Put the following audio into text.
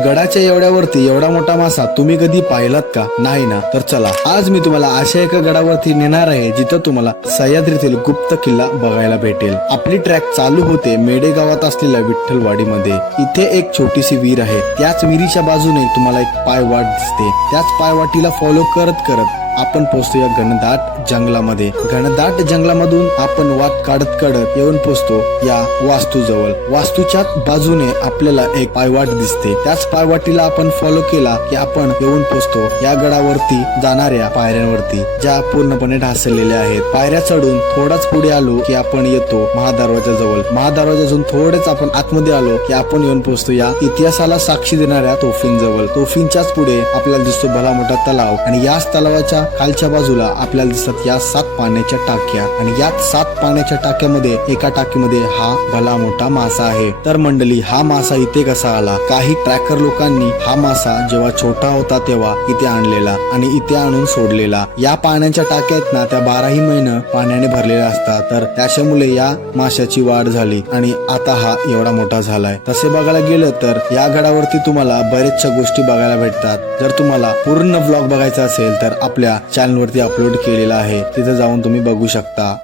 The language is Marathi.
गडाच्या एवढ्यावरती एवढा मोठा मासा तुम्ही कधी पाहिलात का? नाही ना? तर चला आज मी तुम्हाला अशा एका गडावरती नेणार आहे जिथं तुम्हाला सह्याद्रीतील गुप्त किल्ला बघायला भेटेल. आपली ट्रॅक चालू होते मेडे गावात असलेल्या विठ्ठलवाडीमध्ये. इथे एक छोटीशी विहीर आहे. त्याच विहिरीच्या बाजूने तुम्हाला एक पायवाट दिसते. त्याच पायवाटीला फॉलो करत करत आपण पोहोचतो या घनदाट जंगलामध्ये. घनदाट जंगलामधून आपण वाट काढत काढत येऊन पोहोचतो या वास्तूजवळ. वास्तूच्या बाजूने आपल्याला एक पायवाट दिसते. त्याच पायवाटीला आपण फॉलो केला की आपण येऊन पोहोचतो या गडावरती जाणाऱ्या पायऱ्यांवरती ज्या पूर्णपणे ढासळलेल्या आहेत. पायऱ्या चढून थोडाच पुढे आलो की आपण येतो महादरवाजा जवळ. महादरवाजातून थोडेच आपण आतमध्ये आलो की आपण येऊन पोहोचतो या इतिहासाला साक्षी देणाऱ्या तोफींजवळ. तोफींच्याच पुढे आपल्याला दिसतो भला मोठा तलाव. आणि याच तलावाच्या खालच्या बाजूला आपल्याला दिसतात या सात पाण्याच्या टाक्या. आणि या सात पाण्याच्या टाक्यामध्ये एका टाकीमध्ये हा भला मोठा मासा आहे. तर मंडळी हा मासा इथे कसा आला? काही ट्रॅकर लोकांनी हा मासा जेव्हा छोटा होता तेव्हा इथे आणलेला आणि इथे आणून सोडलेला. या पाण्याच्या टाक्यात ना त्या बाराही महिने पाण्याने भरलेल्या असतात. तर त्याच्यामुळे या माशाची वाढ झाली आणि आता हा एवढा मोठा झालाय. तसे बघायला गेलं तर या गडावरती तुम्हाला बरेचशा गोष्टी बघायला भेटतात. जर तुम्हाला पूर्ण ब्लॉग बघायचा असेल तर आपल्या चॅनलवरती अपलोड केलेला आहे. तिथे जाऊन तुम्ही बघू शकता.